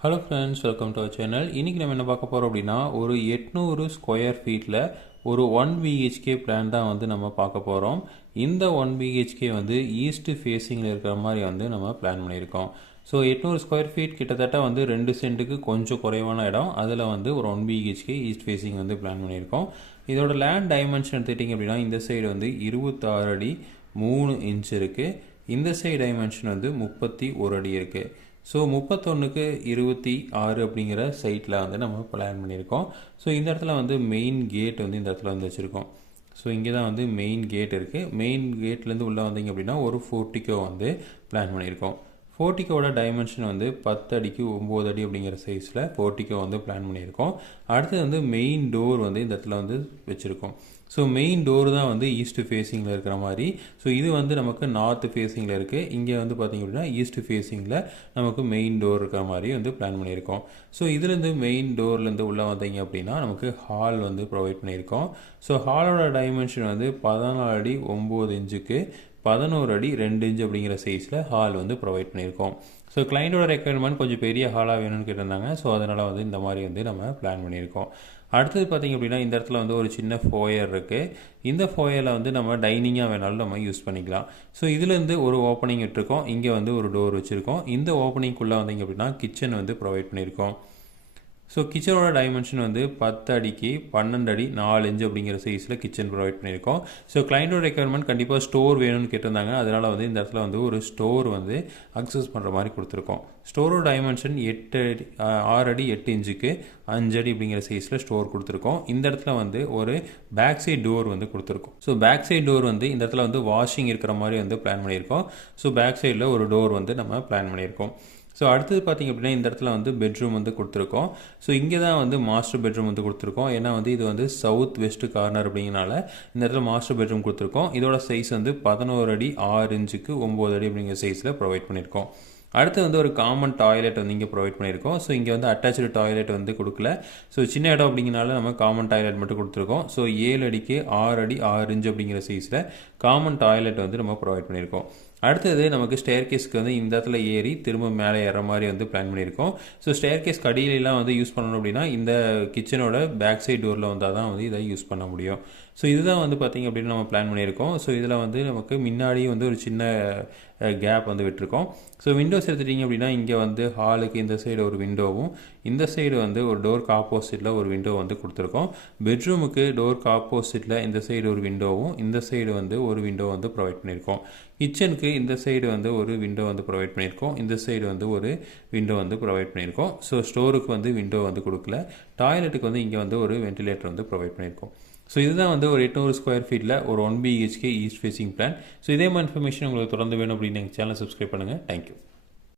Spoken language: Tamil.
Hello friends welcome to our channel இன்றைக்கி நம்ம என்ன பார்க்க போகிறோம் அப்படின்னா ஒரு எட்நூறு ஸ்கொயர் ஃபீட்டில் ஒரு ஒன் பிஹெச்கே பிளான் தான் வந்து நம்ம பார்க்க போகிறோம் இந்த ஒன் பிஹெச்கே வந்து ஈஸ்ட் ஃபேஸிங்கில் இருக்கிற மாதிரி வந்து நம்ம பிளான் பண்ணியிருக்கோம். ஸோ எட்நூறு ஸ்கொயர் ஃபீட் கிட்டத்தட்ட வந்து ரெண்டு சென்ட்டுக்கு கொஞ்சம் குறைவான இடம். அதில் வந்து ஒரு ஒன் பிஹெச்கே ஈஸ்ட் ஃபேஸிங் வந்து பிளான் பண்ணியிருக்கோம். இதோட லேண்ட் டைமென்ஷன் எடுத்துக்கிட்டிங்க அப்படின்னா இந்த சைடு வந்து இருபத்தாறு அடி மூணு இன்ச் இருக்குது இந்த சைடு டைமென்ஷன் வந்து முப்பத்தி ஒரு அடி இருக்குது ஸோ முப்பத்தொன்றுக்கு இருபத்தி ஆறு அப்படிங்கிற சைட்டில் வந்து நம்ம பிளான் பண்ணியிருக்கோம். ஸோ இந்த இடத்துல வந்து மெயின் கேட் வந்து இந்த இடத்துல வந்து வச்சுருக்கோம். ஸோ இங்கே தான் வந்து மெயின் கேட் இருக்குது மெயின் கேட்லேருந்து உள்ளே வந்தீங்க அப்படின்னா ஒரு ஃபோர்ட்டிக்கோ வந்து பிளான் பண்ணியிருக்கோம். ஃபோர்ட்டிக்கோட டைமென்ஷன் வந்து பத்து அடிக்கு ஒம்பது அடி அப்படிங்கிற சைஸில் ஃபோர்ட்டிக்கோ வந்து பிளான் பண்ணியிருக்கோம். அடுத்தது வந்து மெயின் டோர் வந்து இந்த இடத்துல வந்து வச்சுருக்கோம். ஸோ மெயின் டோர் தான் வந்து ஈஸ்ட் ஃபேஸிங்கில் இருக்கிற மாதிரி. ஸோ இது வந்து நமக்கு நார்த் ஃபேஸிங்கில் இருக்குது இங்கே வந்து பார்த்திங்க அப்படின்னா ஈஸ்ட் ஃபேஸிங்கில் நமக்கு மெயின் டோர் இருக்கிற மாதிரி வந்து பிளான் பண்ணியிருக்கோம். ஸோ இதுலேருந்து மெயின் டோர்லேருந்து உள்ளே வந்தீங்க அப்படின்னா நமக்கு ஹால் வந்து ப்ரொவைட் பண்ணியிருக்கோம். ஸோ ஹாலோட டைமென்ஷன் வந்து பதினாலு அடி ஒம்பது இன்ச்சுக்கு பதினோரு அடி ரெண்டு இன்ச் அப்படிங்கிற சைஸில் ஹால் வந்து ப்ரொவைட் பண்ணியிருக்கோம். ஸோ கிளைண்டோட ரெக்குயர்மெண்ட் கொஞ்சம் பெரிய ஹாலாக வேணும்னு கேட்டிருந்தாங்க. ஸோ அதனால் வந்து இந்த மாதிரி வந்து நம்ம பிளான் பண்ணியிருக்கோம். அடுத்தது பார்த்திங்க அப்படின்னா இந்த இடத்துல வந்து ஒரு சின்ன ஃபோயர் இருக்குது இந்த ஃபோயரில் வந்து நம்ம டைனிங்காக வேணாலும் நம்ம யூஸ் பண்ணிக்கலாம். ஸோ இதுலேருந்து ஒரு ஓப்பனிங் விட்டுருக்கோம் இங்கே வந்து ஒரு டோர் வச்சுருக்கோம். இந்த ஓப்பனிங்குள்ளே வந்தீங்க அப்படின்னா கிச்சன் வந்து ப்ரொவைட் பண்ணியிருக்கோம். ஸோ கிச்சனோட டைமென்ஷன் வந்து பத்து அடிக்கு பன்னெண்டு அடி நாலு இன்ச்சு அப்படிங்கிற சைஸில் கிச்சன் ப்ரொவைட் பண்ணியிருக்கோம். ஸோ கிளைண்டோட ரெக்குயர்மெண்ட் கண்டிப்பாக ஸ்டோர் வேணும்னு கேட்டிருந்தாங்க. அதனால் வந்து இந்த இடத்துல வந்து ஒரு ஸ்டோர் வந்து அக்சஸ் பண்ணுற மாதிரி கொடுத்துருக்கோம். ஸ்டோரோட டைமென்ஷன் எட்டு அடி ஆறு அடி எட்டு இன்ச்சுக்கு அஞ்சு அடி அப்படிங்கிற சைஸில் ஸ்டோர் கொடுத்துருக்கோம். இந்த இடத்துல வந்து ஒரு பேக் சைட் டோர் வந்து கொடுத்துருக்கோம். ஸோ பேக் சைட் டோர் வந்து இந்த இடத்துல வந்து வாஷிங் இருக்கிற மாதிரி வந்து பிளான் பண்ணியிருக்கோம். ஸோ பேக் சைடில் ஒரு டோர் வந்து நம்ம பிளான் பண்ணியிருக்கோம். ஸோ அடுத்தது பார்த்திங்க அப்படின்னா இந்த இடத்துல வந்து பெட்ரூம் வந்து கொடுத்துருக்கோம். ஸோ இங்கே தான் வந்து மாஸ்டர் பெட்ரூம் வந்து கொடுத்துருக்கோம். ஏன்னா வந்து இது வந்து சவுத் வெஸ்ட் கார்னர் அப்படிங்கிறனால இந்த இடத்துல மாஸ்டர் பெட்ரூம் கொடுத்துருக்கோம். இதோட சைஸ் வந்து பதினோரு அடி ஆறு இன்ச்சுக்கு ஒம்பது அடி அப்படிங்கிற சைஸில் ப்ரொவைட் பண்ணியிருக்கோம். அடுத்து வந்து ஒரு காமன் டாய்லெட் வந்து இங்கே ப்ரொவைட் பண்ணியிருக்கோம். ஸோ இங்கே வந்து அட்டாச்சு டாய்லெட் வந்து கொடுக்கல. ஸோ சின்ன இடம் அப்படிங்கிறனால நம்ம காமன் டாய்லெட் மட்டும் கொடுத்துருக்கோம். ஸோ ஏழு அடிக்கு ஆறு அடி ஆறு இன்ச் அப்படிங்கிற சைஸில் காமன் டாய்லெட் வந்து நம்ம ப்ரொவைட் பண்ணியிருக்கோம். அடுத்தது நமக்கு ஸ்டேர் கேஸ்க்கு வந்து இந்த இடத்துல ஏறி திரும்ப மேலே ஏற மாதிரி வந்து பிளான் பண்ணியிருக்கோம். ஸோ ஸ்டேர் கேஸ் கடியிலலாம் வந்து யூஸ் பண்ணணும் அப்படின்னா இந்த கிச்சனோட பேக் சைட் டோரில் வந்தால் தான் வந்து இதை யூஸ் பண்ண முடியும். ஸோ இதுதான் வந்து பார்த்திங்க அப்படின்னு நம்ம பிளான் பண்ணியிருக்கோம். ஸோ இதில் வந்து நமக்கு முன்னாடி வந்து ஒரு சின்ன கேப் வந்து விட்டுருக்கோம். ஸோ விண்டோஸ் எடுத்துட்டிங்க அப்படின்னா இங்கே வந்து ஹாலுக்கு இந்த சைடு ஒரு விண்டோவும் இந்த சைடு வந்து ஒரு டோருக்கு ஆப்போசிட்டில் ஒரு விண்டோ வந்து கொடுத்துருக்கோம். பெட்ரூமுக்கு டோருக்கு ஆப்போசிட்டில் இந்த சைடு ஒரு விண்டோவும் இந்த சைடு வந்து ஒரு விண்டோ வந்து ப்ரொவைட் பண்ணியிருக்கோம். கிச்சனுக்கு இந்த சைடு வந்து ஒரு விண்டோ வந்து ப்ரொவைட் பண்ணியிருக்கோம். இந்த சைடு வந்து ஒரு விண்டோ வந்து ப்ரொவைட் பண்ணியிருக்கோம். ஸோ ஸ்டோருக்கு வந்து விண்டோ வந்து கொடுக்கல. டாய்லெட்டுக்கு வந்து இங்கே வந்து ஒரு வென்டிலேட்டர் வந்து ப்ரொவைட் பண்ணியிருக்கோம். ஸோ இதுதான் வந்து ஒரு எட்நூறு ஸ்கொயர் ஃபீட்டில் ஒரு one BHK east facing plan so இதே மாதிரி இன்ஃபர்மேஷன் உங்களுக்கு தொடர்ந்து வேணும் அப்படின்னு எங்கள் சேனல் சப்ஸ்கிரைப் பண்ணுங்கள் தேங்க்யூ